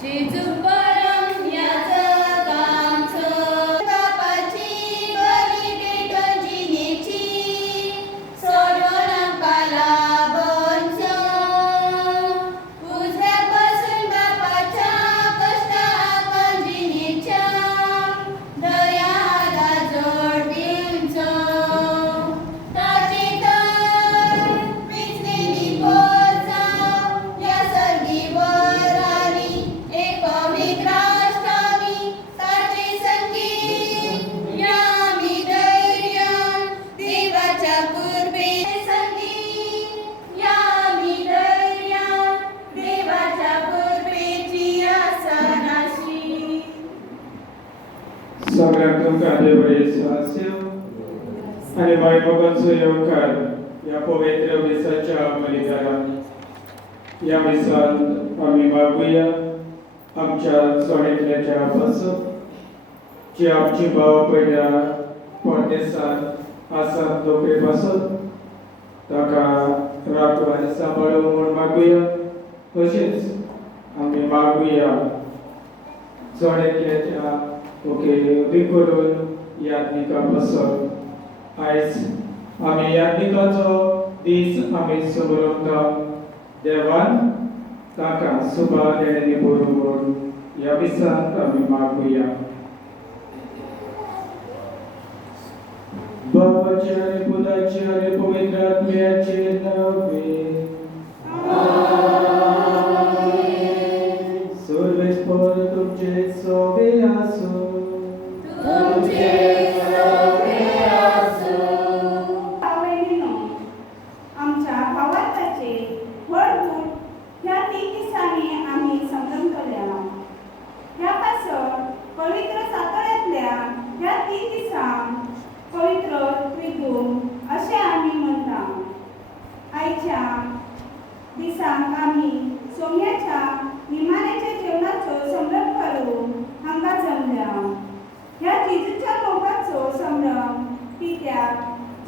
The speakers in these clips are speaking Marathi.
जेजू परम या जगांचं बापाची बरी भेट जिनेची सोडून आमकाला बोलचो उजव्यापासून बापाच्या कष्टाक जिनेच्या दर्याला जोड दिवचो ताची तर पिचलेली पोरचा या सर्गीवर आली एक पवित्र अष्टमी ताची संगीत या आम्ही धैर्य देवाच्या कृपे संगीत या आम्ही धैर्य देवाच्या कृपेची आसनाशी सगळ्यांक तुमकां देव येसूं आसूं आनी बायबलाचो येवकार ह्या पवित्र मिसाच्या बलिदानाक ह्या मिसांत आमी मागुया आमच्या सोडेंतल्याच्या पासून जे आमची भाव पयल्या परदेसांत आसात नोकरे पासून ताका राखून आनी सांबाळूं म्हूण मागुया तशेंच आमी मागुया सोडेंतल्याच्या उरी करून याज्ञिका पासून आयज आमी याज्ञिकाचो दीस आमी समोरता देवान ताका सुभा देणे बरोबर ह्या दिसांत आमी मागुया बाबाचे आनी पुताचे आनी पवित्र आत्म्याचे नावे सर्वेस्पर तुमचे सोबे आसूं आमच्या भावार्थाचे व्हडमूट ह्या 3 दिसांनी आमी संभ्रम केल्या ह्या पासत पवित्र सातळ्यांतल्या ह्या 3 दिसांक पवित्र त्रिदूम अशें आमी म्हणटा आयच्या दिसांक आमी सोम्याच्या निमाण्याच्या जेवणाचो संभ्रम करून हांगा जमल्या ह्या जेजूच्या मोगाचो संभ्रम कित्याक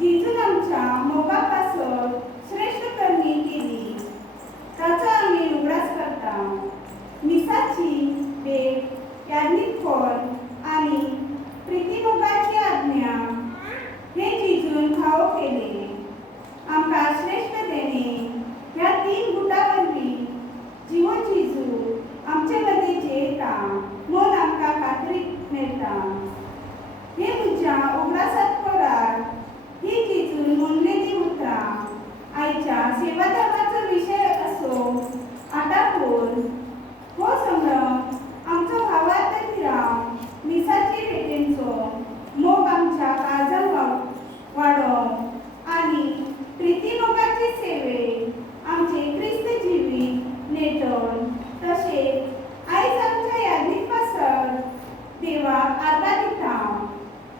जेजून आमच्या मोगा पासत श्रेष्ठ करणी केली ताचो आमी उगडास करता मिसाची भेट याज्ञिक खोल आनी प्रितीमोगाची आज्ञा हे जेजून खावो केले आमकां श्रेष्ठ देणे ह्या 3 गुटां वरवीं जिवो जेजू आमचे मदीं जेयता म्हूण आमकां खात्री मेळटा हे म्हज्या उगडासात कोरार ही जेजून म्हणलेली उतरां आयच्या सेवाधर्माचो विशय असो आटापूर हो संभ्रम आमचो भावार्थ थिराव मिसाची भेटेंचो मोग आमच्या काळजांत वाडोवंक आनी प्रितीमोगाचे सेवेक आमचे क्रिस्त जिवीत नेटोवन तशेंच आयज आमच्या यादीक पासत देवाक आदार दिता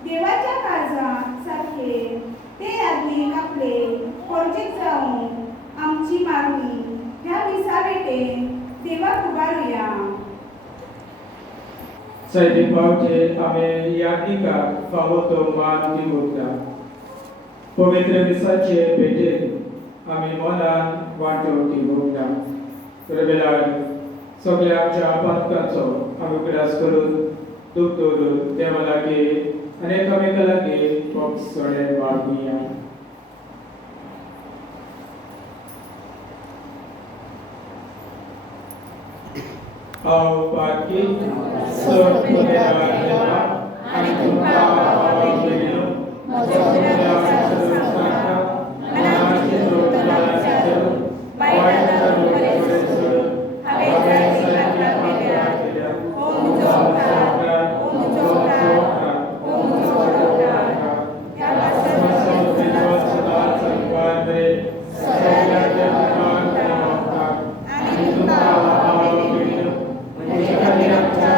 देवाच्या काळजांत सारखे ते यादीक आपले पोरजीत जावन आमची मागणी ह्या मिसा भेटेन देवाक उबारुया सैदीक पावचे आमी याज्ञिकाक फावो तो मान दिवंक पवित्र मिसाचे भेटेन आमी मनान वांटो दिवंक वेळार सगळ्या आमच्या पातकांचो आमी उगडास करून दूख दवरून देवा लागीं आनी एकामेका लागीं मोगसोळे मागुया हांव पारकी सोड देवा आनी तुमकां हांव मेळ्ळो म्हजो उगडास करता मनाची जोड करून वायट करून बरें सोडून हांवें जायती कामां केल्या हो म्हजो उपकार हो म्हजो उपकार हो म्हजो उपकार ह्या पासत सदांच सदांच बरें सगळ्यांच्या उपकार करता आनी तुमकां हांव मेळ्ळो म्हजे खातीर आमच्या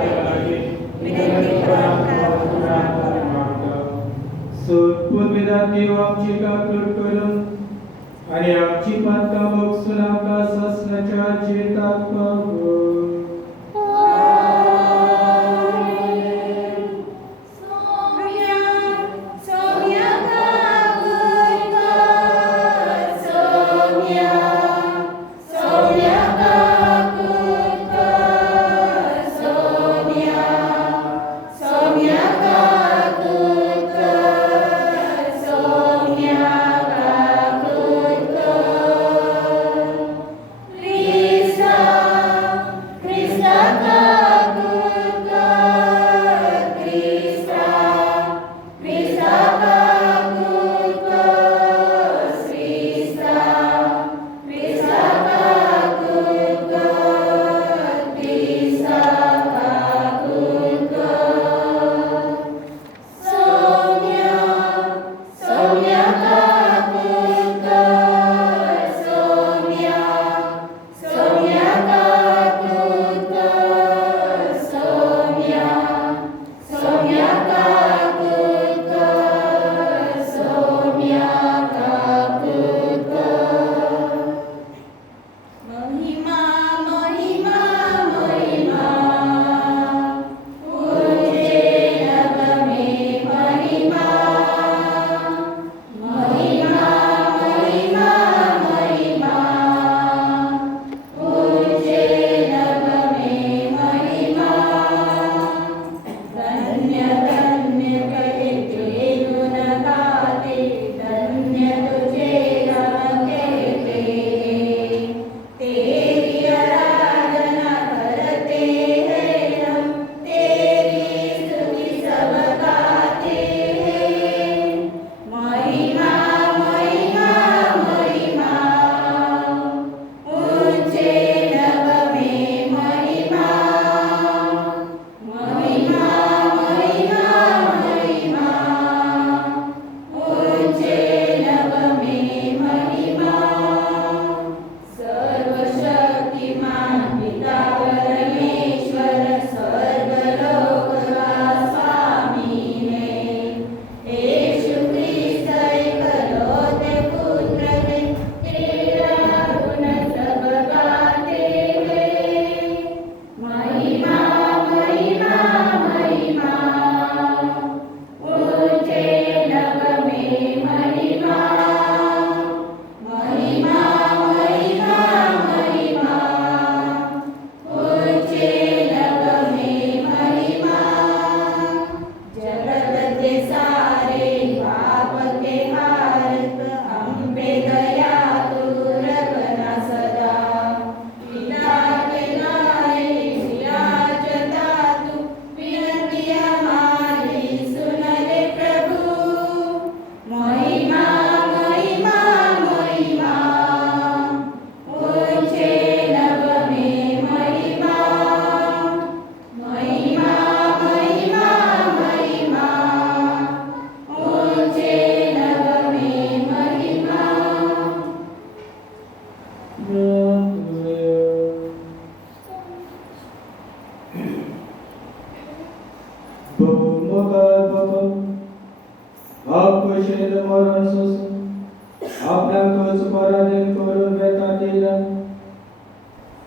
देवा लागीं विनंती पूर्विदात देव आमची काकूट करून आनी आमची पातकां मोगसून आमकां ससनाच्या चेताक पावो सोम्या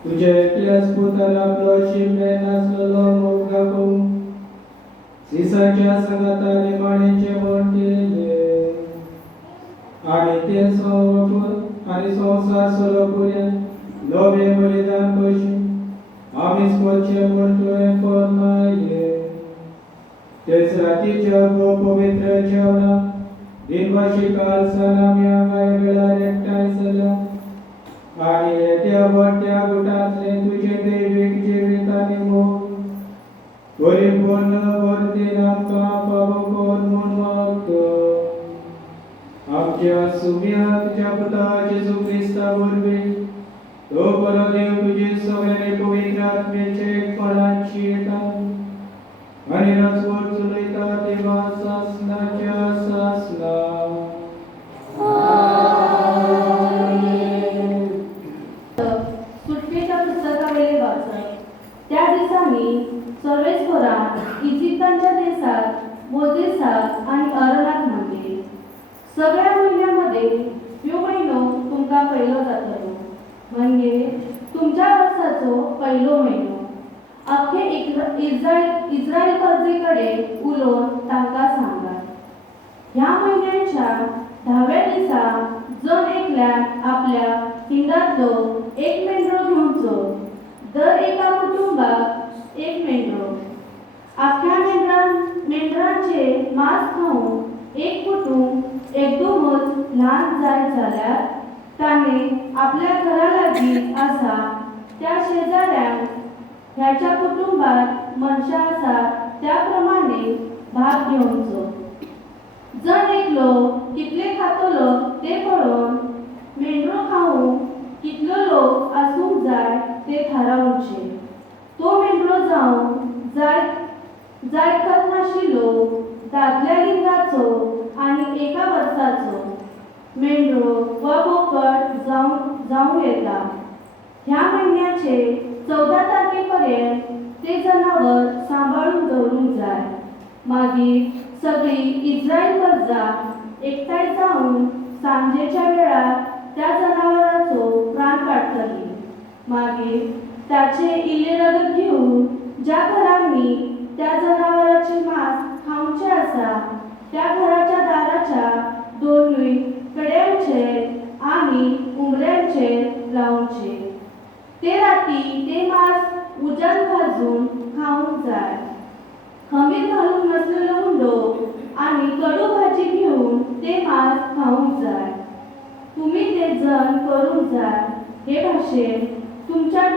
तुझ्या एकल्याच पुताला आपलो शिमे नाचलेलो मोगा पाहून सिसाच्या संगताने माणेचे मन केले आणि ते संसार सर्व पुऱ्या लोभे बलिदान पशी आम्ही स्वच्छ म्हणतोय पण नाहीये तेच रात्रीच्या पवित्र जेवणा दिनवाशी काल सलाम या गाय वेळा एकटाय सला आणि येत्या वाट्या गुटातले तुझे दैविक जीवित आणि मोग परिपूर्ण वर्ती आमका पाव कोण म्हण मागतो आमच्या सुम्या तुझ्या पुता येशू ख्रिस्ता वरवी तो परदेव तुझे सगळे पवित्र आत्म्याचे एकपणाची येतात आणि रसवर चुलयता देवा सासनाच्या सासना सुटकेच्या पुस्तकावेळी वाचत त्या दिवसांनी सर्वेश्वरान इजिप्तांच्या देशात मोजेसात आणि अरणात म्हणले सगळ्या महिन्यामध्ये ह्यो महिनो तुमका पहिलो जातलो म्हणजे तुमच्या वर्षाचो पहिलो महिनो अख्खे इस्रायल कर्जेकडे उलोवन तांका सांगा ह्या महिन्याच्या 10व्या दिसा जण एकल्यान आपल्या हिंडातलो एक मेंढरो घेवचो दर एका कुटुंबाक एक मेंढरो अख्ख्या मेंढरांचे मांस खाऊन एक कुटुंब एकदमच ल्हान जायत जाल्यार ताणे आपल्या घरा लागीं आसा त्या शेजाऱ्यांक ह्याच्या कुटुंबात मनशा आसा त्याप्रमाणे भाग घेवचो जण एकलो कितले खातलो ते पळोवन मेंढरो खाऊन कितलो लोक आसूंक जाय ते थारावचे तो मेंढरो जावन जाय खात नाशिल्लो दादल्या लिंगाचो आणि एका वर्साचो मेंढरो वा बोकड जावं येता ह्या महिन्याचे 14 तारखेपर्यंत ते जनावर सांभाळून दवरूंक जाय मागीर सगळी इस्रायल कर्जा एकठांय जावन सांजेच्या वेळार त्या जनावराचो प्राण काडटली मागीर ताचे इल्ले रगत घेवन ज्या घरांनी त्या जनावराचे मांस खावचे आसा त्या घराच्या दाराच्या दोनूय कड्यांचेर आणि उमऱ्यांचेर लावचे ते राती ते मांस उज्यान भाजून खावंक जाय खमीर घालून नसलेलो हुंडो आणि कडू भाजी घेऊन ते मांस खावंक जाय तुम्ही ते जण करूंक जाय हे भाशेन तुमच्या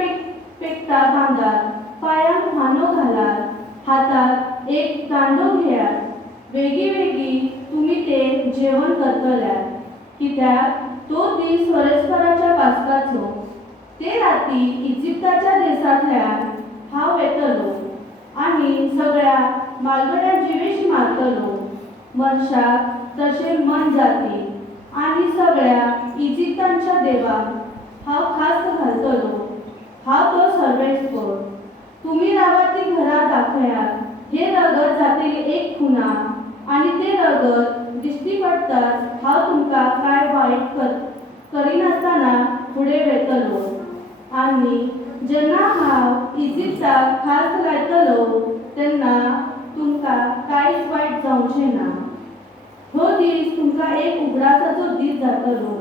पेकता बांदात पायांक हानो घालात हातात एक दांडो घेयात वेगळी तुम्ही ते जेवण करतल्यात कित्याक तो दीस परस्पराच्या पासकाचो ते राती इजिप्ताच्या देशांतल्यान हांव येतलो आणि सगळ्या मालगड्या जिवेश मारतलो मनशाक तशें मन जाती आणि सगळ्या इजिप्तांच्या देवाक हांव खास्त घालतलो हांव तो सर्वेस्पर तुम्ही रावाती घरा दाखयात हे रगत जातली एक खुना आणि ते रगत दिश्टी पडटाच हांव तुमकां काय वायट करिनासतना फुडें वेतलो आणि जेन्ना हांव इजिप्ताक खास लायतलो तेन्ना तुमकां कांयच वायट जावचें ना हो दीस तुमकां एक उगडासाचो दीस जातलो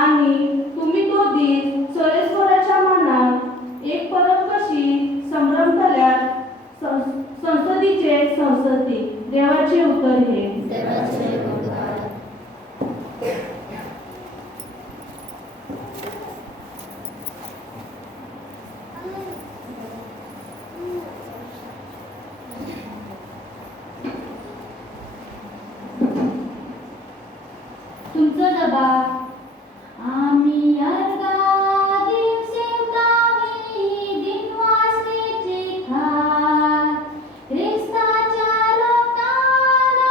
आणि तुम्ही तो दीस सर्वेस्वराच्या मानाक एक परब कशी संभ्रमतल्यार संसदीचे संसदी देवाचे उतर हे तुमचं डबा आम्ही अर्धा दिनवासनेची थाट ख्रिस्ताच्या लोकांना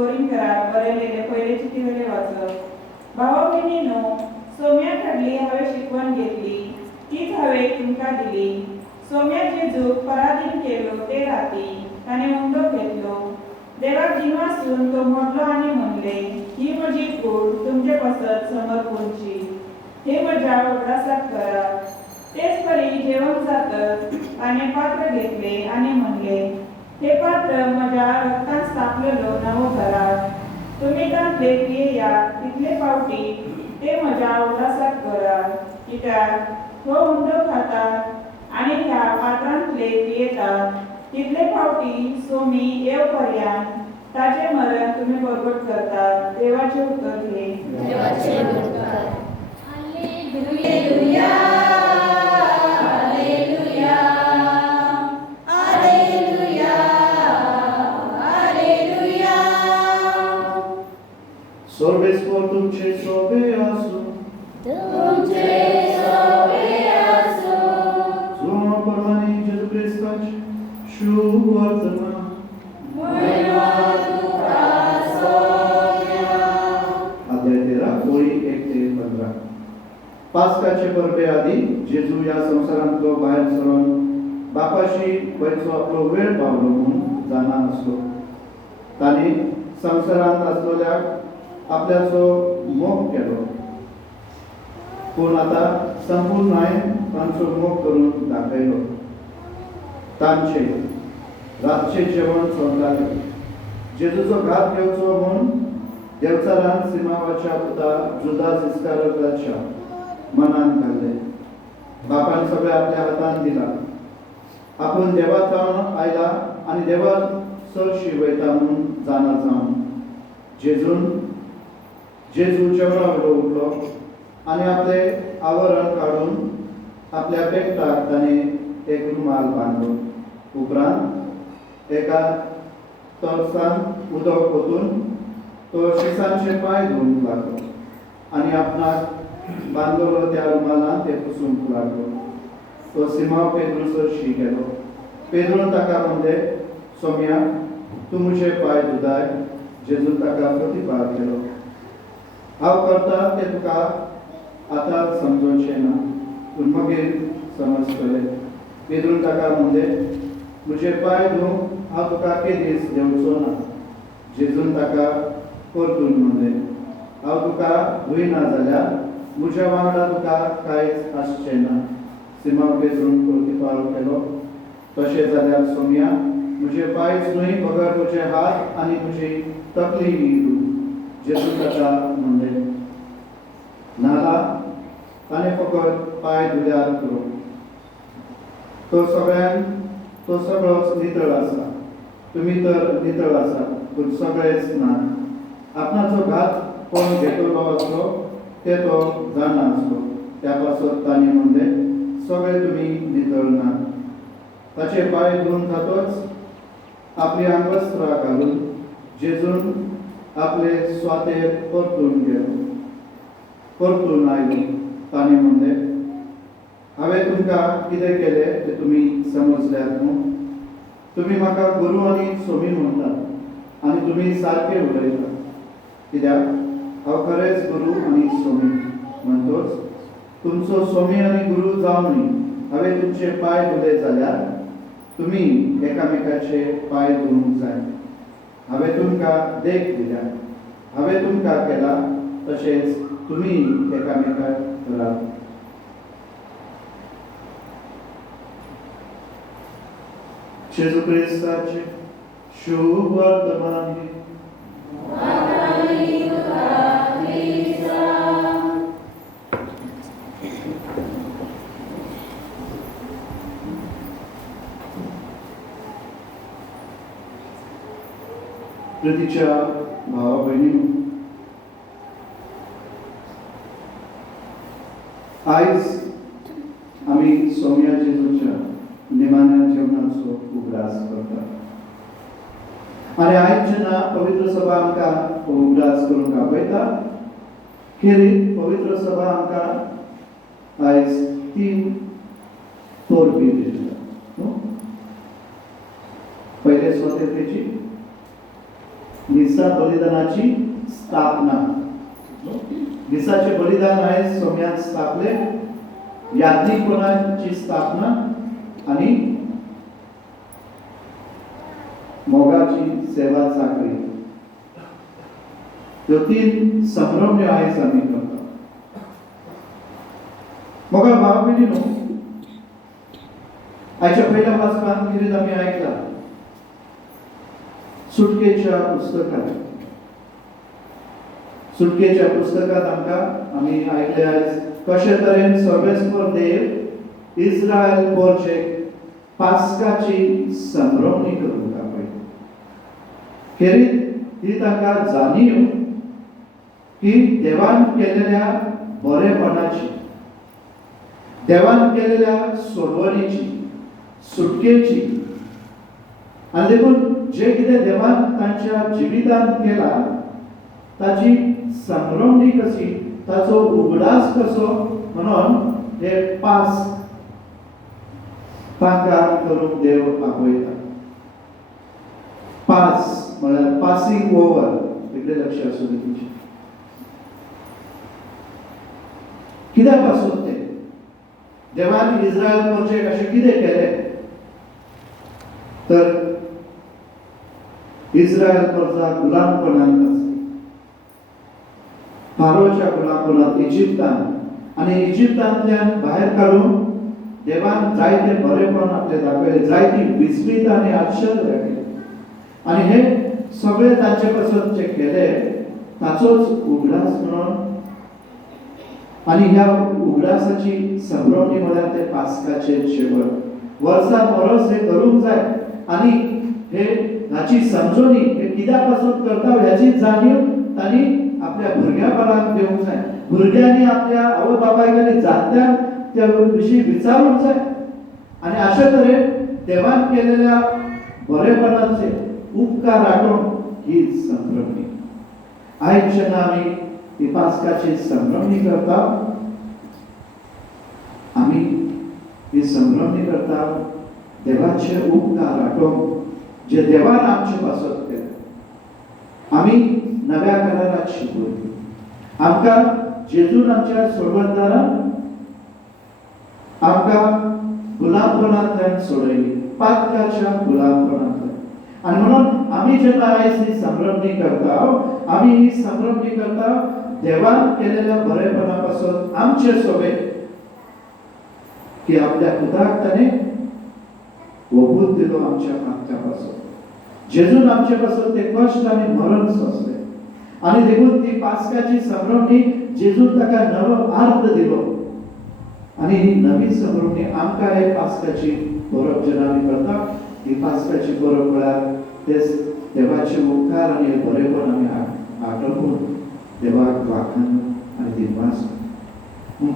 कोरिंथराक बरयलेले पहिले चिठ्ठीवेले वाचप। भावा बहिणीनो, सौम्या ठरली हांवें शिकवण घेतली, तीच हांवें तुमकां दिली। सौम्या जेजूक पराधीन केलो ते राती ताणें उंडो घेतलो। देवाक दिनवासून तो मोडलो आनी म्हणले, ही म्हजी कूड तुमचे पसत समर्पूंची, हे म्हज्या उगडासाक करात। तेच परी जेवण जातच ताणें पात्र घेतले आनी म्हणले, हे पात्र म्हज्या रक्तान स्थापलेलो नवो करात। तुमी तांतले पियेयात, तितले फावटी ते म्हज्या उगडासाक करात। कित्याक हो उंडो खातात आनी ह्या पात्रांतले पियेतात, तितले फावटी सोमी येव पर्यंत ताचे मरण तुमी परगट करतात। देवाचे उतर घे। देवाचे उतर। Hallelujah, hallelujah, hallelujah, hallelujah. सर्वेस्वर तुमचे सोबे असो, तुमचे सोबे असो। प्रमाणे जेजू ख्रिस्ताचे शुभ वर्तमान महिमा तुका सोम्या। अध्याय 13 ओळी 1 ते 15। पास्काचे परबे आदी जेजू या संवसारांतलो भायर सरून बापाशी वयचो आपलो वेळ पावलो म्हणून जाणा आसलो। तांणी संवसारांत आसलेल्याक आपल्याचो मोग केलो, पूण आता संपूर्णायेन तांचो मोग करून दाखयलो। तांचे रातचे जेवण चलताले। जेजूचो घात घेवचो म्हूण देवचारान सिमावाच्या पुता जुदास इस्कारियोताच्या मनान घाल्ले। बापान सगळें आपल्या हातान दिला। आपूण देवाथावन आयला आनी देवा चडशी वयता म्हणून जाणा जावन जेजू जेवणा वेळो उठलो आनी आपले आवरण काडून आपल्या पेकटाक ताणें एक रुमाल बांदलो। उपरांत एका तोरसान उदक ओतून तो शिसांचे पांय धुवंक लागलो आनी आपणाक बांदलेलो त्या रुमालान ते पुसूंक लागलो। तो सिमाव पेद्रू सरशी गेलो। पेद्रून ताका म्हणले, सौम्या, तूं म्हजे पांय धुताय? जेजून ताका प्रतिपाद केलो, हांव करता तें तुका आतां समजोवचें ना, पूण मागीर समजतलें। पेद्रून ताका म्हणले, म्हजे पांय धुवंक हांव तुका केदीस देंवचो ना। जेजून ताका परतून म्हणले, हांव तुका धुयना जाल्यार म्हज्या वांगडा तुका कांयच आसचें ना। सिमाव पेद्रून प्रतिपाद केलो, तशें जाल्यार सौम्या, म्हजे पांयच न्हय बगर म्हजे हात आनी म्हजी तकलीय धुय। जेजून ताका म्हणले, नाला, ताणें फकत पांय धुल्यार पुरो। तो सगळोच नितळ आसा। तुमी तर नितळ आसात, पूण सगळेच ना। आपणाचो घात कोण घेतलो आसलो ते तो जाणा आसलो। त्या पासत ताणें म्हणले, सगळे तुमी नितळ ना। ताचे पांय धुवन जातच आपली आंगवस्त्रां घालून जेजून आपले स्वातेर परतून गेलो। परतून आयलो। ताणें म्हणले, हांवें तुमकां कितें केलें तें तुमी समजल्यात न्हू? तुमी म्हाका गुरू आनी सोमी म्हणटात आनी तुमी सारके उलयतात। कित्याक हांव खरेंच गुरू आनी सोमी म्हणटोच तुमचो सोमी आनी गुरू जावनी हांवें तुमचे पांय धुले जाल्यार तुमी एकामेकाचे पांय धुवंक जाय। हांवें तुमकां देख दिल्या, हांवें तुमकां केला तशेंच तुमी एकामेकाक करात। जेजू ख्रिस्ताचे शुभ वर्तमान हे। प्रितीच्या भावा भयणींनो, आयज आमी सौम्या जेजूच्या निमाण्या जेवणाचो उगडास करतात आनी आयज जेन्ना पवित्र सभा आमकां उगडास करूंक आपयता, खेरीत पवित्र सभा आमकां आयज 3 परबी दिता। पयले स्वतंत्रेची, निसा बलिदानाची स्थापना. निसाचे बलिदान आहे सोम्यात स्थापले, याज्ञिकपणाची स्थापना आणि मोगाची सेवा चाकरी. ह्यो तीन संभ्रम्य आयज आमी करता. मोगा भाव भयणीनो, आयच्या पहिल्या वाचपान कितें आमी आयकला सुटकेच्या पुस्तकांत. सुटकेच्या पुस्तकांत आमी आयकले आयज कशे तरेन सर्वेस्पर देव इस्रायल पोरचेक पास्काची संभ्रमणी करूंक आपयली. खेरीत ही तांकां जाणीव की देवान केलेल्या बरेपणाची, देवान केलेल्या सोडवणीची, सुटकेची, आनी देखून जे कितें देवान तांच्या जिवितांत केला ताची संभ्रमणी कशी, ताचो उगडास कसो म्हणून हे पास तांकां करूंक देव आपयता. पास म्हळ्यार पासिंग ओवर. इकडे लक्ष आसूं दी तुमचें. कित्याक पासून ते देवान इस्रायल पोरचेक अशें कितें केलें तर इस्रायल पोरचा गुलामपणांत आसा. फारोच्या गुलामपणांत इजिप्तांत, आनी इजिप्तांतल्यान भायर काडून देवान जायते बरेपण आपले दाखयले, जायती विस्मित आनी आश्चर्य केले. आनी हे सगळे तांचे पासून जे केले ताचोच उगडास म्हणून. आनी ह्या उगडासाची संभ्रमणी म्हळ्यार ते पास्काचें जेवण. वर्सान वर्स हे करूंक जाय आनी हे हाची समजणी हे कित्या पासून करता ह्याची जाणीव तांणी आपल्या भुरग्या बाळांक दिवंक जाय. भुरग्यांनी आपल्या आवय बापायक जाणट्यांक त्या विशीं विचारूंक जाय. आनी अशे तरेन देवान केलेल्या बरेपणाचे उपकार आठोवंक ही संभ्रमणी. आयज जेन्ना आमी ही पास्काची संभ्रमणी करता, आमी ही संभ्रमणी करता देवाचे उपकार आठोवंक जे देवान आमचे पासून केले. आमी नव्या कराराची भुरगीं. आमकां जेजून आमच्या सोडवतदारान आमकां गुलामपणांतल्यान सोडयली, पातकाच्या गुलामपणांतल्यान. आनी म्हणून आमी जेन्ना आयज ही संभ्रमणी करता, आमी ही संभ्रमणी करता देवान केलेल्या बरेपणा पासून आमचे सोबे की आपल्या पुताक ताणें वगूत दिलो आमच्या पातका पासून. जेजून आमचे पासून ते कश्ट आनी मरण सोंसले. आनी देखून ती पास्काची संभ्रमणी जेजून ताका नवो अर्थ दिलो. आनी ही नवी संभ्रमणी आमकां हे पास्काची बरोवप जेन्ना आमी करता, ही पास्काची बरोवप म्हळ्यार तेच देवाचे उपकार आनी बरेपण आमी आठवून देवाक वाखाण आनी दिवपास.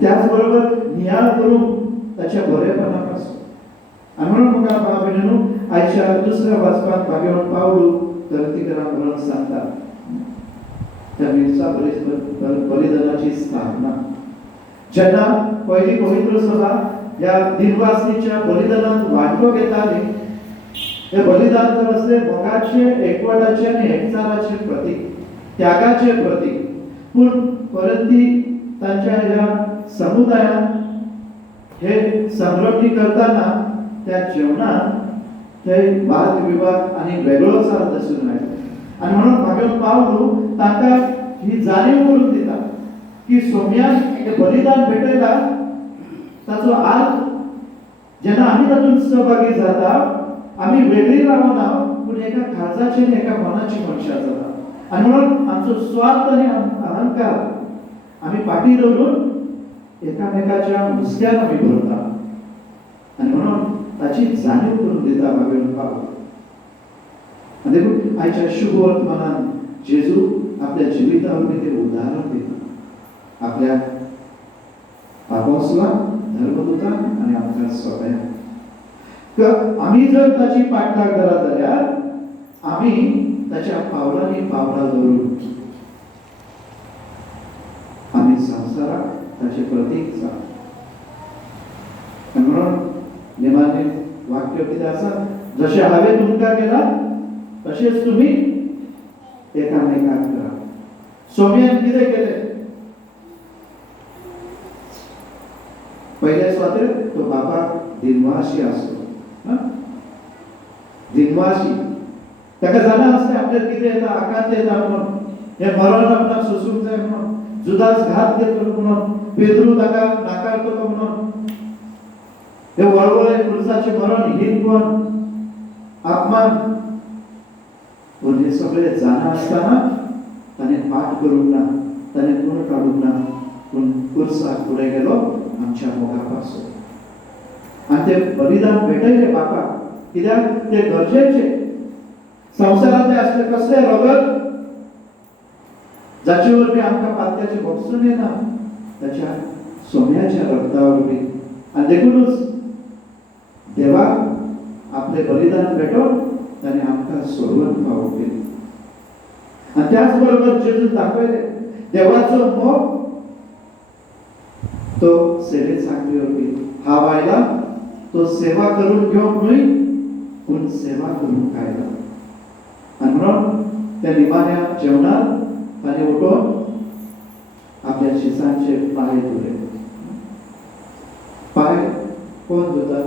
त्याच बरोबर नियाळ करूंक ताच्या बरेपणा पासून. आनी म्हणून म्हाका भाव भयणीनो, आयच्या दुसऱ्या वाचपांत भाग्यवान पावलू धर्तीकराक म्हणून सांगता त्या मिरचा बलिदानाची स्थापना. जेन्ना पहिली पवित्र सभा ह्या दिनवासनीच्या बलिदानांत वांटो घेताली, हे बलिदान तर असले मोगाचे, एकवटाचे आनी एकचाराचे प्रतीक, त्यागाचे प्रतीक. पूण परंती तांच्या ह्या समुदायान हे संभ्रमणी करताना त्या जेवणात ते वाद विवाद आनी वेगळोच अर्थ दिसून आयलो. आनी म्हणून भाग्यवान पावलू तांकां ही जाणीव करून दिता की सोम्यान हे बलिदान भेटयला ताचो अर्थ जेन्ना आमी तातूंत सहभागी जाता, आमी वेगळी रावना पूण एका काळजाची आनी एका मनाची मनशां जाता. आनी म्हणून आमचो स्वार्थ आनी अहंकार आमी फाटीं दवरून एकामेकाच्या हुस्क्यान आमी भरता. आनी म्हणून ताची जाणीव करून दिता भाग्यवान पावलू. आनी देखून आयच्या शुभ वर्तमानान जेजू आपल्या जिविता वरवीं ते उदाहरण दिता आपल्या आपोस्तलांक, धर्मदूतांक आनी आमकां सगळ्यांक. आमी जर ताची पाठलाग करा जाल्यार आमी ताच्या पावलांनी पावलां दवरून आमी संवसाराक ताचे प्रतीक जावं. आनी म्हणून निमाणें वाक्य कितें आसा, जशें हांवें तुमकां केलां तशेंच तुमी एकामेकाक करा. सोम्यान कितें केलें? पयल्या सुवातेर तो बापाक दिनवाशी आसलो. दिनवाशी ताका जाणा आसलें आपल्याक कितें येता, आकांत येता म्हणून, हें मरण आपणाक सोसूंक जाय म्हणून, जुदास घात घेतलो म्हणून, पेद्रू ताका नाकारतलो म्हणून, हे वळवळे क्रुसाचें मरण, हिणवण, अपमान, पूण हे सगळें जाणा आसतना ताणें पाठ करूंक ना, ताणें कोण काडूंक ना, पूण क्रुसाक फुडें गेलो आमच्या मोगा पासून. आनी तें बलिदान भेटयलें बापाक. कित्याक तें गरजेचें. संवसारांत तें आसलें कसलें रगत जाचे वरवीं आमकां पातकाचें भोगसून येना, ताच्या सोम्याच्या रगता वरवीं. आनी देखूनच देवाक आपलें बलिदान भेटोवन ताणें आमकां सोडून फावो केली. आनी त्याच बरोबर जेजून दाखयलें देवाचो मोग तो सेवे चाकरी वरवीं. हांव आयला तो सेवा करून घेवंक न्हय, पूण सेवा करूंक आयला. आनी म्हणून त्या निमाण्या जेवणात ताणें उठोवन आपल्या शिसांचे पांय धुले. पांय कोण धुता?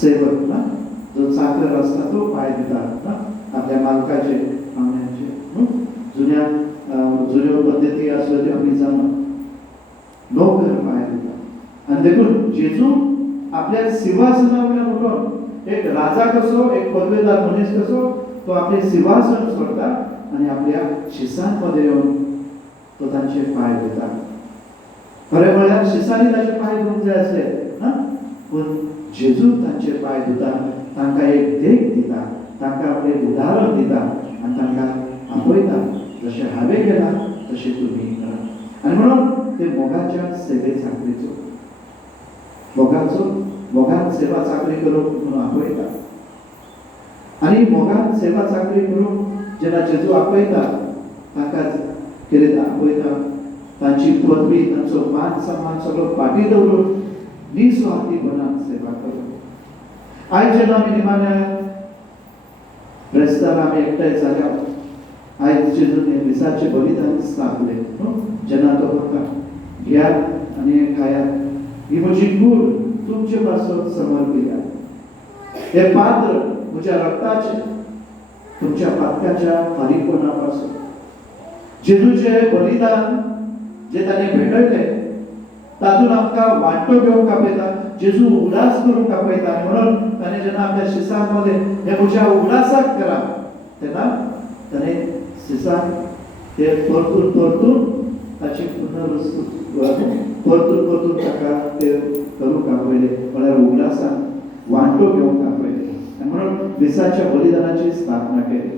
सेवक ना, जो चाकर आसता तो पांय धुता ना, आपल्या मालकाचे, पाहुण्यांचे. जुन्यो पद्दती आसल्यो त्यो आमी जाणा. नोकर पांय धुता. आनी देखून जेजू आपल्या सिंहासना वयल्यान उठोवन एक राजा कसो, एक पदवेदार मनीस कसो तो आपले सिंहासन सोडटा आनी आपल्या शिसांमध्ये येवन तो तांचे पांय धुता. खरें म्हळ्यार शिसांनी ताचे पांय धुवंक जाय आसले ना, पूण जेजू तांचे पांय धुता, तांकां एक देख दिता, तांकां आपलें उदाहरण दिता आनी तांकां आपयता, जशें हांवें केलां तशें तुमी करा. आनी म्हणून ते मोगाच्या सेवे चाकरीचो, मोगान सेवा चाकरी करूंक म्हणून आपयता. आनी मोगान सेवा चाकरी करूंक जेन्ना जेजू आपयता, तांकां कितें आपयता? तांची पदवी, तांचो मान सन्मान सगळो फाटीं दवरून निस्वार्थीपणान सेवा करप. आयज जेन्ना आमी निमाण्या ब्रेस्तार आमी एकठांय जाल्या, आयज जेजून हे दिसाचें बलिदान स्थापलें. जेन्ना तो म्हणटा घेयात आनी खायात, ही म्हजी कूड तुमचे पासून समर्पिल्या. हे पात्र म्हज्या रक्ताचे, तुमच्या पातकाच्या फारीकपणा पासून. जेजूचे बलिदान जे ताणें भेटयलें तातूंत आमकां वांटो घेवंक आपयता, जेजू उगडास करूंक आपयता. आनी म्हणून ताणें जेन्ना आपल्या शिसांमध्ये हे म्हज्या उगडासाक करा, तेन्ना ताणें शिसांक ते परतून ताची परतून ताका ते करूंक आपयलें, म्हळ्यार उगडासाक वांटो घेवंक आपयलें. आनी म्हणून दिसाच्या बलिदानाची स्थापना केली.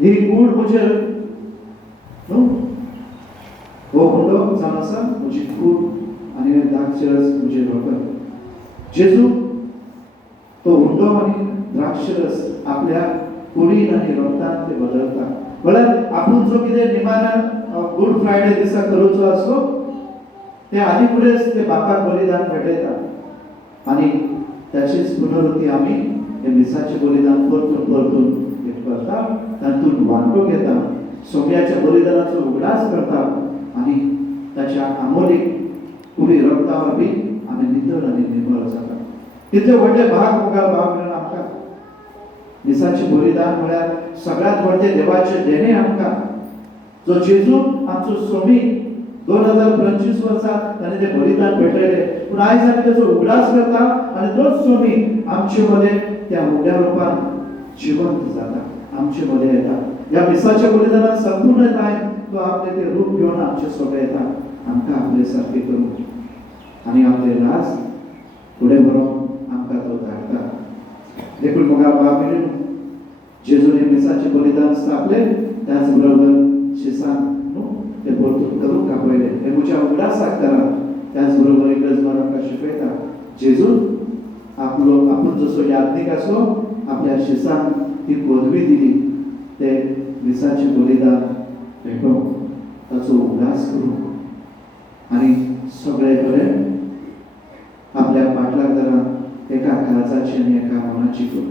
ही कूड म्हजे हो हुंडो जावन आसा, म्हजी कूड आनी द्राक्षरस म्हजें रगत. जेजू तो हुंडो आनी द्राक्षरस आपल्या कुडीन आनी रगतान ते बदलता. म्हळ्यार आपूण जो कितें निमाण्या गुड फ्रायडे दिसा करूचो आसलो, ते आदी फुडेंच ते बापाक बलिदान भेटयता आनी त्याचीच पुनरुक्ती आमी हे मिसाचें बलिदान परतून करता, तातूंत वांटो घेता, सोम्याच्या बलिदानाचो उगडास करता आनी ताच्या आमोलीक कुडी रगता वरवीं आमी नितळ आनी निर्मळ जाता. कितले व्हडले भाग मोगाळ भाव मेळ्ळा आमकां. मिसाचें बलिदान म्हळ्यार सगळ्यांत व्हडलें देवाचें देणें आमकां. जो जेजू आमचो सोमी 2025 वर्सां ताणें तें बलिदान भेटयलें, पूण आयज आमी तेचो उगडास करता आनी तोच सोमी आमचे मदें त्या उगड्या रुपान जिवंत जाता, आमचे मदें येता. ह्या मिसाच्या बलिदानात संपूर्ण टायम तो आपलें तें रूप घेवन आमचे सोबत येता, आमकां आपले सारकें करून आनी आपले राज फुडें व्हरोंक आमकां तो धाडटा. देखून मोगा बाबीन जेजून हे मिसाचें बलिदान स्थापलें, त्याच बरोबर शिसांक ते परतून करूंक आपयलें. हे म्हज्या उगडासाक करा. त्याच बरोबर इंग्रज आमकां शिकयता, जेजून आपूण जसो याज्ञीक आसलो, आपल्या शिसांक ती पदवी दिली, ते मिसाचें बलिदान भेटोवंक, ताचो उगडास करूंक आनी सगळें बरें आपल्या पाटलाक धरान एका काळजाची आनी एका मनाची करून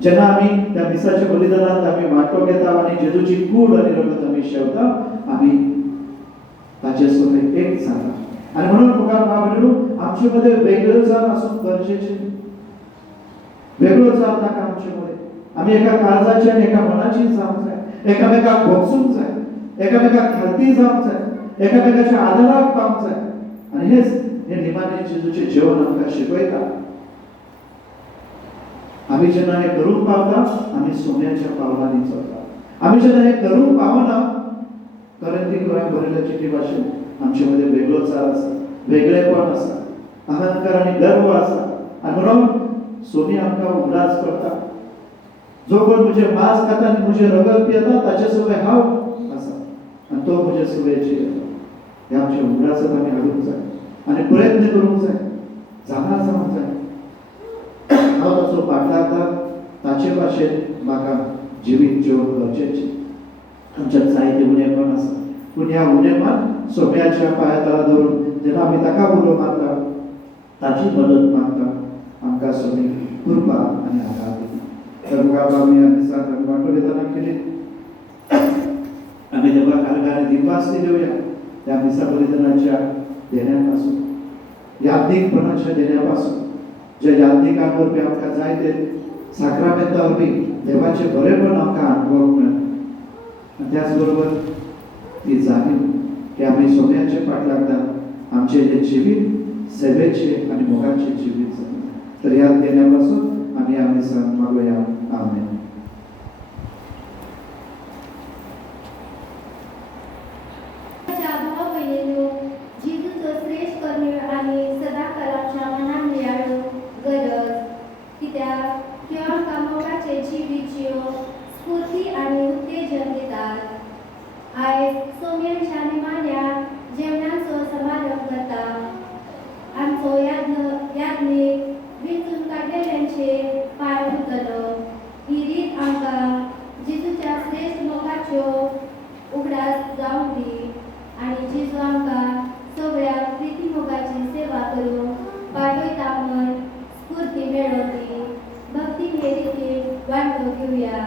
जेन्ना आमी त्या मिसाच्या बलिदानात आमी वांटो घेता आनी जेजूची कूड आनी रगत आमी शेवता आमी ताचे सोबत एक जाता आनी म्हणून मुखार भावनो आमचे मध्ये वेगळो जावन आसूंक गरजेचें वेगळो जावन नाका आमचे मध्ये आमी एका काळजाची आनी एका मनाची जावंक जाय एकामेकाक भोगसूंक जाय एकामेकाक खालती जावंक जाय एकामेकाच्या आदाराक पावंक जाय आनी हेच हे निमाणे जेजूचे जेवण आमकां शिकयता आमी जेन्ना हे करूंक पावता आमी सोन्याच्या पावलांनी चलता आमी जेन्ना हे करूंक पावना करंथीकारांक बरयल्या चिठी भाशेन आमचे मध्ये वेगळो चाल आसा वेगळेपण आसा अहंकार आनी गर्व आसा आनी म्हणून सोनी आमकां उगडास करता जो कोण म्हजे मांस खाता आनी म्हजे रगत पियेता ताचे सवय हांव आसा आनी तो म्हजे सवयेचेर येता हे आमचे उगडासाक आमी हाडूंक जाय आनी प्रयत्न करूंक जाय जाणा जावंक जाय हांव ताचो पाठलागता ताचे भाशेन म्हाका जिवीत जिवप गरजेचें आमच्यात जायते उणेपण आसा पूण ह्या उणेपण सोम्याच्या पांया तळा धरून जेन्ना आमी ताका उलो मारता ताची मदत मागता आमकां सोमी कृपा आनी आदार दिता तर मुखार आमी दिसाक वांटो घेतना केली आमी देवाक आर्गां दिवपासनी देवया त्या मिसा बलिदानाच्या देण्यापासून यादीकपणाच्या देण्यापासून जे यादीकां वरवीं आमकां जाय ते साक्रामेंता वरवीं देवाचे बरेपण आमकां अनुभवूंक मेळटा त्याच बरोबर ती जाणीव की आमी सोन्याचे फाटल्यान आमचे हे जिवीत सेवेचे आनी मोगाचे जिवीत जाता तर ह्या देण्यापासून आमी आमी सांग मागोया आमेन जेजूचो श्रेष्ठ कर्म आनी सदाकाळाच्या मनान नियाळो गरज कित्याक ह्यो आमकां मोगाचे जिवीच्यो स्फूर्ती आनी उत्तेजन दितात आयज सोम्यांच्या निमाण्या जेवणाचो समारंभ करता आमचो यादनीक वेंचून काडलेल्यांचे पांय धुतलो ही रीत आमकां जेजूच्या श्रेष्ठ मोगाच्यो उगडास जावंक दी आनी जेजू आमकां सगळ्या प्रिती मोगाची सेवा करूंक पाठयता म्हण स्फूर्ती मेळोवन दी भक्ती हे रितीन वांटो घेवया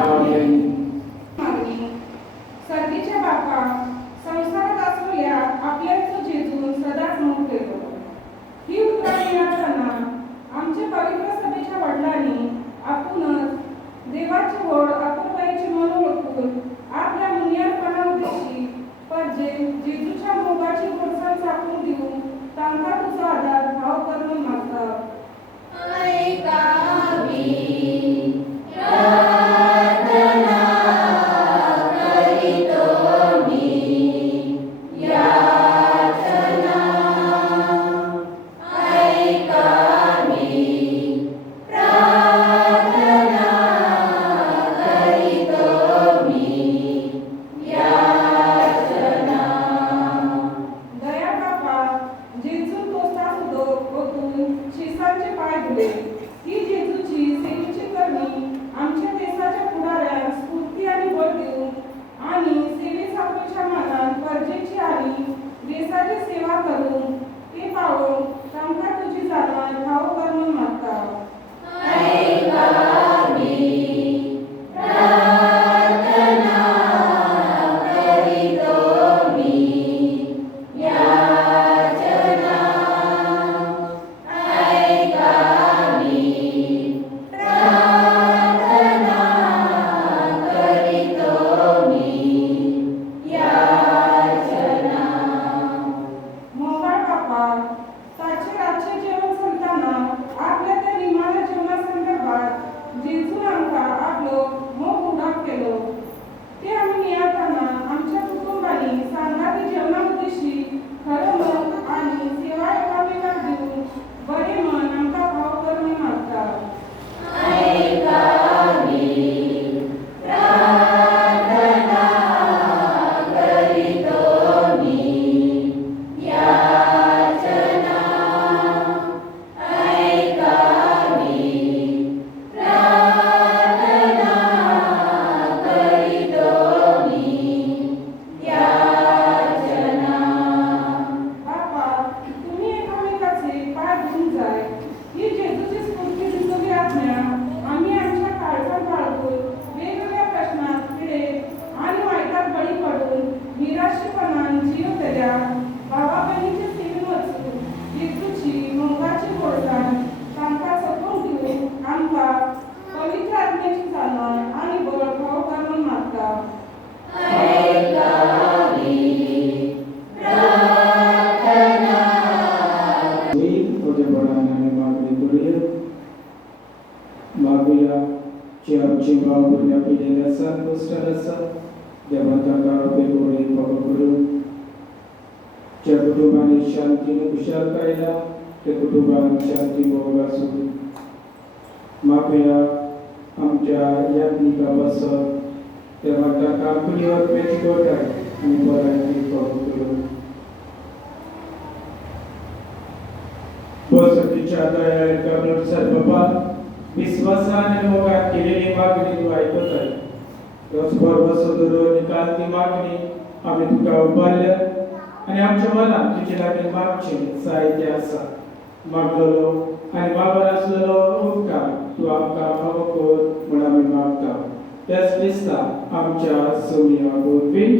Amen. संतुष्ट आसा देवान ताका बेगोबेग बरो करून ज्या कुटुंबांनी शांतीन खुशालकाय ना त्या कुटुंबांक शांती मोग आसूं मागया आमच्या यात्निका बसत देवान ताका आपली अर्पेची कोटाय आनी बऱ्याची बरो करून बसतीच्या दयाळ करुण सर्वपा विश्वासाने मोगात केलेली मागणी तू ऐकत आहे रोज पर्व सदरो निकाल ती मागणी आम्ही तुका उबारल्या आणि आमच्या मनात तुझे लागीं मागचे साहित्य आसा मागलेलो आणि बाबा आसलेलो उपकार तू आमकां फावो कर म्हूण आमी मागता त्याच क्रिस्ता आमच्या सोमिया वरवीं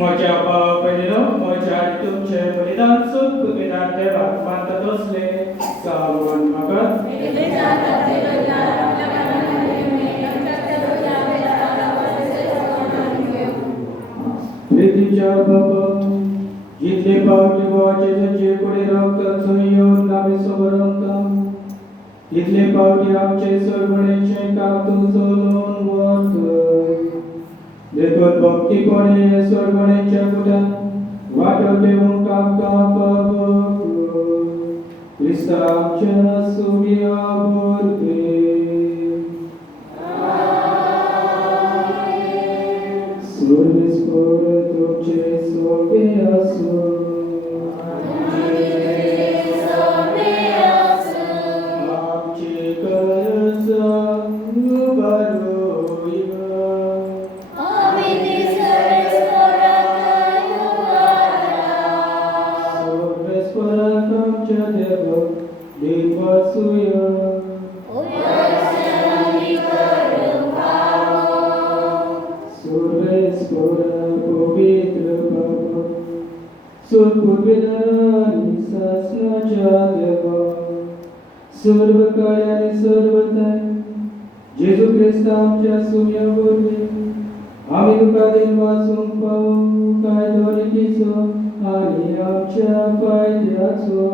म्हज्या पयलीं म्हज्या आनी तुमचे बलिदान सूद तुवें देवाक मानतात असले सावन म्हाका प्रितीच्या बाबा जितले पावटी गोवाचे जे कोणी रक्ताचो येवन आमी समोर रावता तितले पावटी आमचे सरगणेचे काम तुमचो लोन वर्त देखून भक्तीपणे सरगणेच्या कुटात वाटो देऊन आमकां पावो क्रिस्ता आमच्या सोमिया वरवीं सर्वेस्पर तुमचे सोबे आसूं आमची गरजां उबारूया सर्वेस्पराक आमच्या देवाक देव वासुया पवित्र बाबा सुरपुर्विदानी शासनाच्या देवा सर्व काळ आणि सर्वथा जेजू ख्रिस्त आमच्या सोम्या वरवीं आमी तुका दिन वाचूंक पावू काय दोरीचो आनी आमच्या फायद्याचो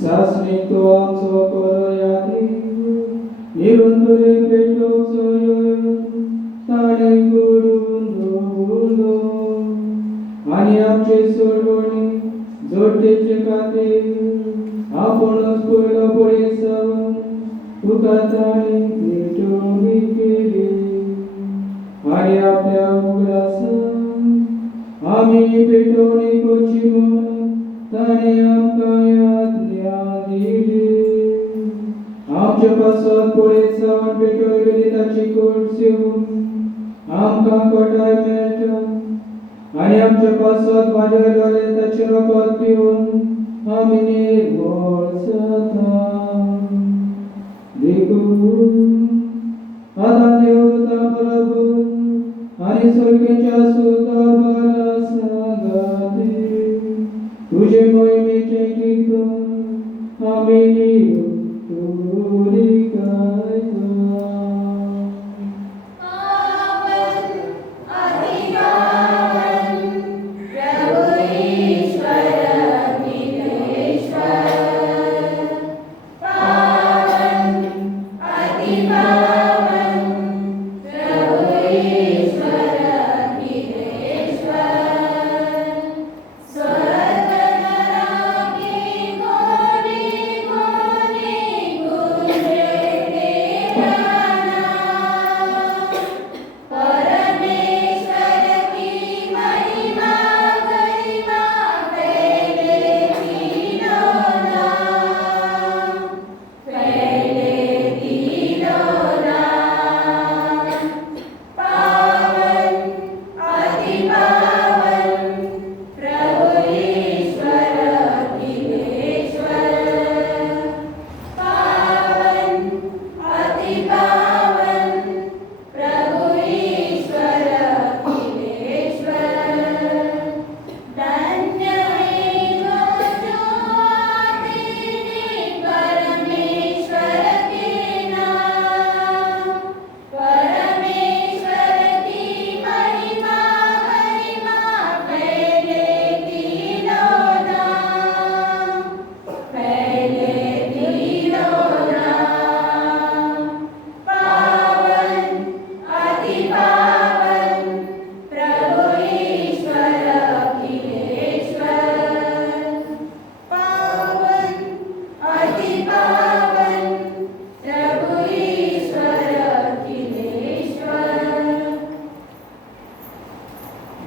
सासणी तो आमचो बरो यादी निरंतरे पेटोवचो ताणे घडून दवरलो आनी आमचे सोडवणी जोडतेचे खातीर आपणच पयलो बळी सावन तुका ताणे भेटोवणी केली आनी आपल्या उगडासान आमी भेटोवणी करची म्हूण ताणे आमकां आज्ञा दिली आमच्या पासत पुढे जावन पेटोय गेली ताची कोट सेवून आमकां कोटाय मेळटा आणि आमच्या पासत वाजयले ताचे रगत पिवन आमी निर्मळ जाता देखून आदान देवता प्रभू आणि स्वर्गाच्या सुदारबाला सांगाते तुझे मोहिमेचे कीर्तन आमी तुरी गायता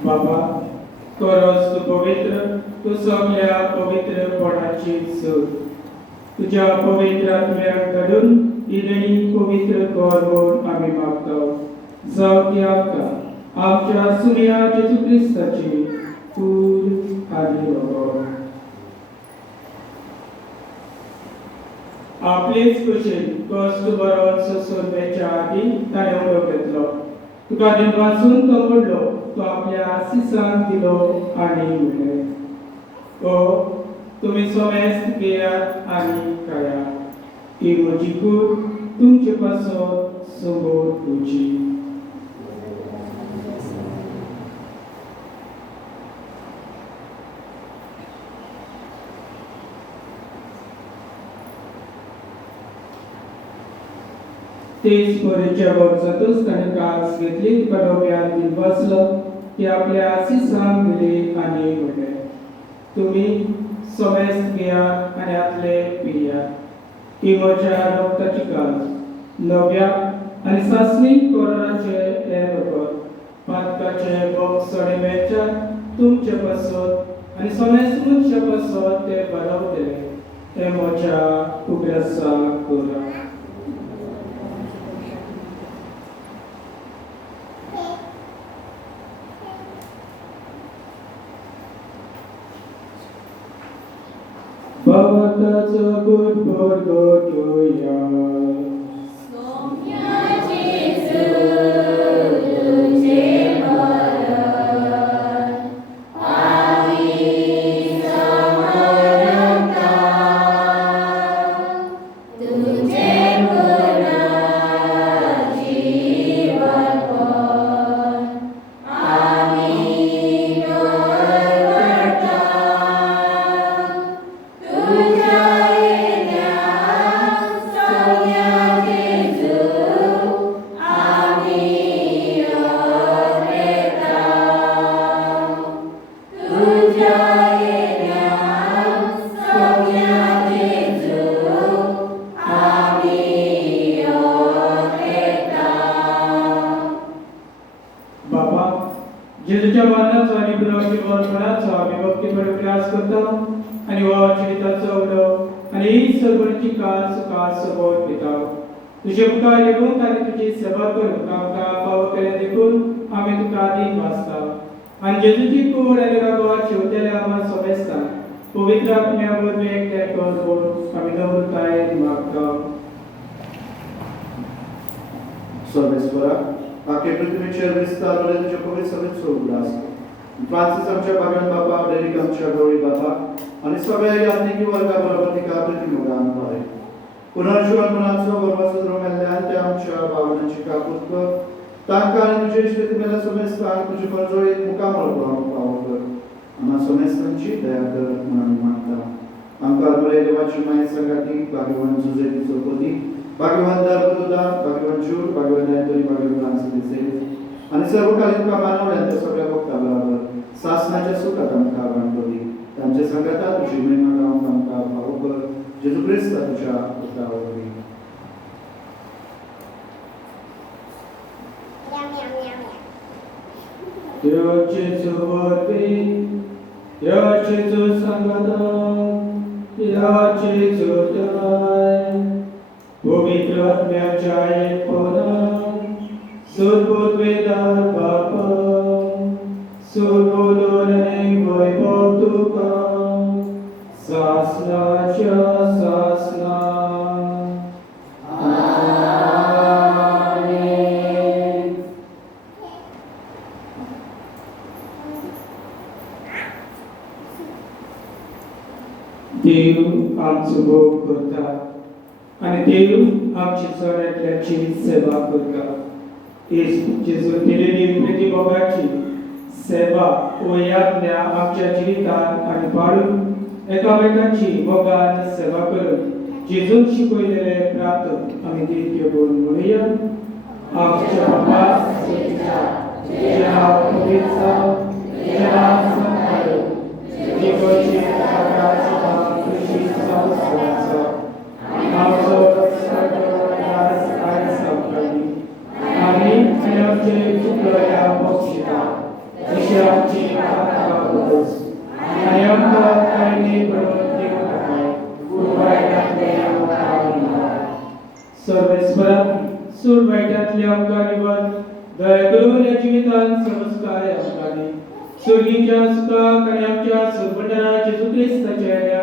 बाबा खरोच तू पवित्र तू सगळ्या पवित्रपणाची सोड तुझ्या पवित्र आत्म्याक घडून इदणी पवित्र कर म्हूण आमी मागता जावं ती आमकां आमच्या सुर्या जेजू क्रिस्ताची तूर आनी वगळ आपलीच कुशीन कश्ट बरोवन सोसोरमेच्या आदी ताणें उडो घेतलो तुका दिनपासून तो मोडलो तो आपल्या आशिसांक दिलो आनी म्हणलें ओ तुमी सोमेस्त घेयात आनी खायात ही म्हजी कूड तुमचे पासत समोर तुजी तेच परीच्या वर्सातूच ताणें कास घेतली तुका डोक्यार बीन बसलो की आपल्या आशिसांक दिली आनी म्हणलें तुमी सोमेस्त घेयात आनी आतले पियात ही म्हज्या रगताची कास नव्या आनी सासणी कोराचे हे रगत पातकाचे बोगसडे मेळच्यात तुमचे पासत आनी सोमेस्त मनशा पासत ते बरवतले ते म्हज्या उगडासाक करा Bhavataca Budbhodhoya जेजूच्या मरणाचो आनी पुनर्जीवनाचो आमी भक्तीपणे प्रयास करता आनी हो जिविताचो उलो आणि ही सर्वांची काल सुखात सोबत पिताव तुझे मुखार येऊन आणि तुझी सेवा करून आमकां पाव केले देखून आम्ही तुका दिन वाचता आणि जेजूची कूड आणि रागात शेवटेल्या आम्हा सोबेस्ता पवित्र आत्म्या वरवीं एकठांय करून आम्ही नम्रताय मागता. सर्वेश्वरा आखे पृथ्वीचेर विस्तारले तुझे पवित्र सभेचो उल्हास फ्रांसीस आमच्या भागन बापा डेरिक आमच्या गौरी बापा आणि सगळ्या यात्रिकी वर्गा बरोबर तिका प्रतिमोगान बरे पुनर्जीवन मनाचो बरोबर रोमेल्ल्यान त्या आमच्या भावनांची कापूत कर तांकां आनी तुजे इश्ट मेला सोमेस्तांक तुजे परजोळीत मुखामळ पावो कर आम्हा सोमेस्तांची दया कर म्हणून मागता. आमकां बरे देवाची माय संगाती भाग्यवान जुजेती चौपती भाग्यवान दरपदुदा भाग्यवान जूर भाग्यवान अँटोनी भाग्यवान फ्रांसीस आणि सर्वकालीन तुका मानवल्यांच्या सगळ्या भक्तां बरोबर सासणाच्या सुखात आमकां वांटोली तांच्या संगता तुजी महिमा गावंक आमकां फावो कर जेजू क्रिस्त तुझ्या पुत्रा वरवीं. देवाचे वरवीं देवाचे संगत देवाचे जोताय पवित्र आत्म्याच्या एकपणान सर्वोत वेदार बापा सर्वोदन आणि वैभव तुका सासनाच्या सासना. देव आमचो भोग करता आणि देव आमची चढ्यातल्याची सेवा करता. जेजून दिलेली प्रतिभोगाची सेवा व याज्ञा आमच्या जिवितांत आणि पाळून एकामेकांची भोगान सेवा करून जेजून शिकवलेले प्रार्थना आम्ही देव घेऊन म्हणूया. आमच्या बाबा जे नाव पवित्र जावं, जे नाव संभाळो, जे गोचे आकाश पृथ्वी संसाराचो आमचो सर्वनाश आणि संपत्ती आणि आमचे चुकलेल्या बक्षिता जशी आमची पातळीस आणि आमकां कांय प्रवृत्ती नाका पूण वायटांतले आमकां निवार. सर्वेश्वरा सूर वायटांतले आमकां निवार दया करून ह्या जिवितांत संस्कार आमकां दी. स्वर्गीच्या सुखाक आणि आमच्या सुरपंडरा जेजू क्रिस्ताच्या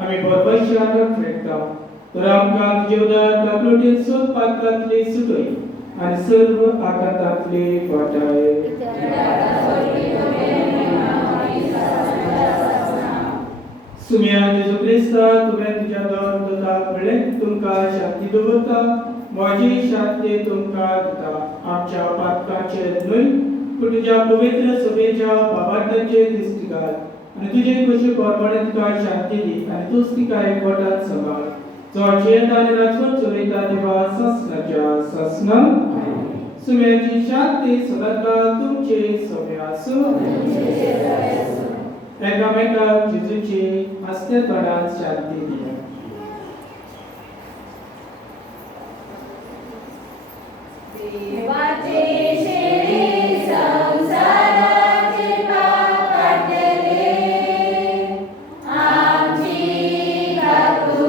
आम्ही बरबशान फेडटा तर आमकां तुजे उदार कापलोटीन सोद पातकांतली सुटय आणि सर्व आकांतांतली वाटाय. सुम्या जेजू क्रिस्ता तुवें तुज्या दोन दुतांक म्हणलें तुमकां शांती दवरता म्हजी शांती तुमकां दिता. आमच्या पातकांचेर न्हय पूण तुज्या पवित्र सभेच्या बाबांचे दिश्टी घाल आणि तुजे कशी परमणे तुका शांती दी आणि तूच तिका एकवटात सांबाळ. जो जियेता आनी राजवट चलयता देवा सासणाच्या सासना. सुम्याची शांती सदांकाळ तुमचे सोबे आसूं. एकामेकाक जेजूची आस्ते तोंडात शांती दिया. देवाचे शेळी संसाराचे पाप काढलेले आमची ठाकूर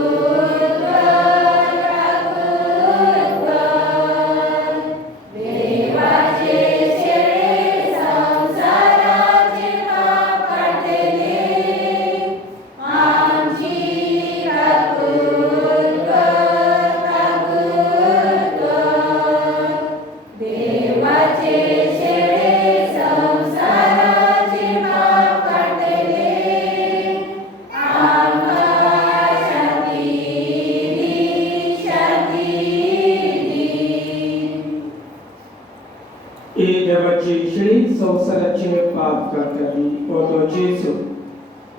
देवाचे शेळी संसाराचे पाप काढलेले आमची ठाकूर देवाचे शेळे संसाराचे पाप काढलेले आमकां शांती दी, शांती दी. ए देवाची शेळी संसाराचे पाप काढटाली ओ तो जेजू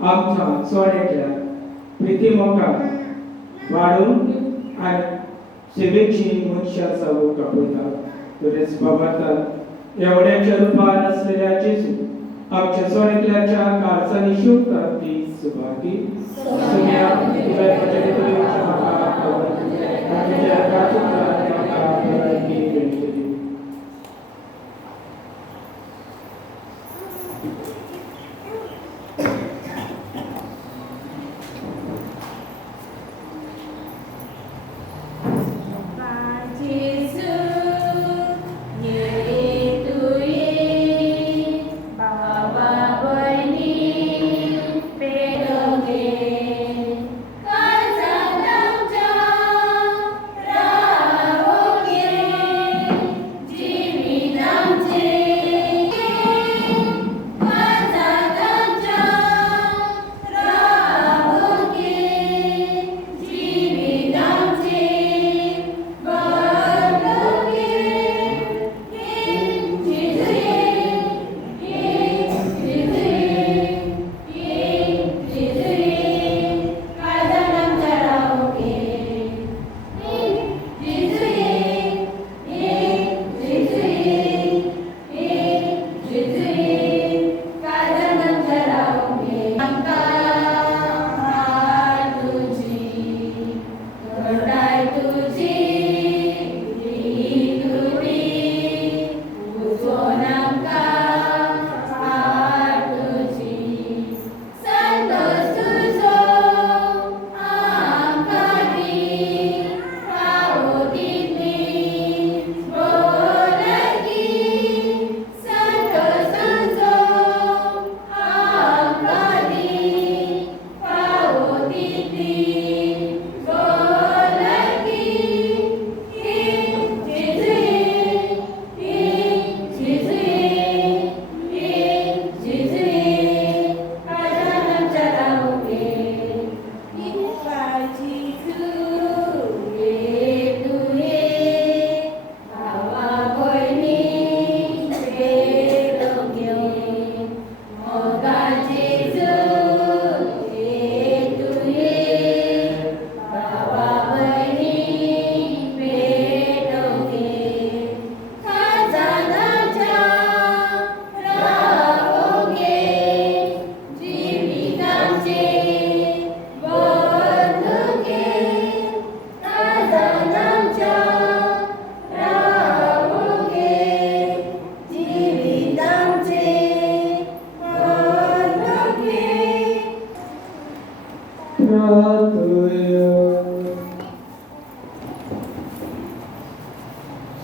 आमच्या चोड्याच्या प्रिती मोगाक वाडून आनी सेवेची मनशां जावूंक आपयता. तरेच बाबाता एवढ्याच्या रूपान असलेल्या जेजू आमच्या सोन्यातल्याच्या कारचांनी शिवतात ती सुभागी. सुम्या तुझ्या पवित्र म्हाका आणि तुझ्या राजपुत्रांनी म्हाका बरकी मेळटली.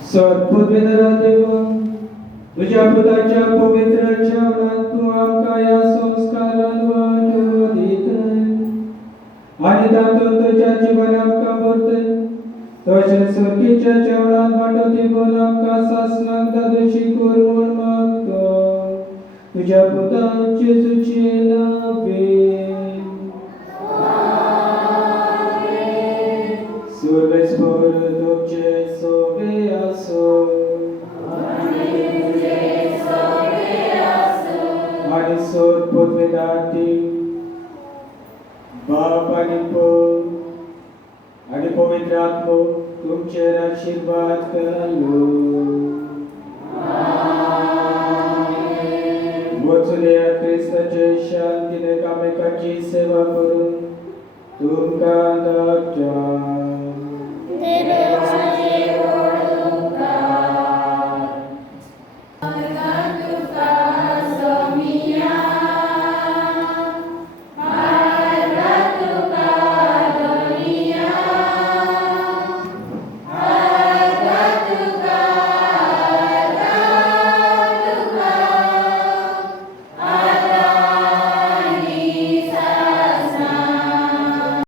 सत्पृथ्वीधरा देवा तुझ्या पुताच्या पवित्र जेवणात तू आमका या संस्कारात वाटवीत आणि तातून तुझ्या जीवनात काबरते तसेच स्वर्गीच्या जेवणात वाटती बोल आमका सासनाक दादोशी कोर म्हण मागतो तुझ्या पुताचे तुझे नावे सुरेश्वर तुझे सोबे असो आणि सोर पृथ्वी दाती बाप आणि आणि पवित्र आत्मा तुमचे आशीर्वाद करायो वचुल्या ख्रिस्ताचे शांतीने कामेकाची सेवा करून तुमका दाटा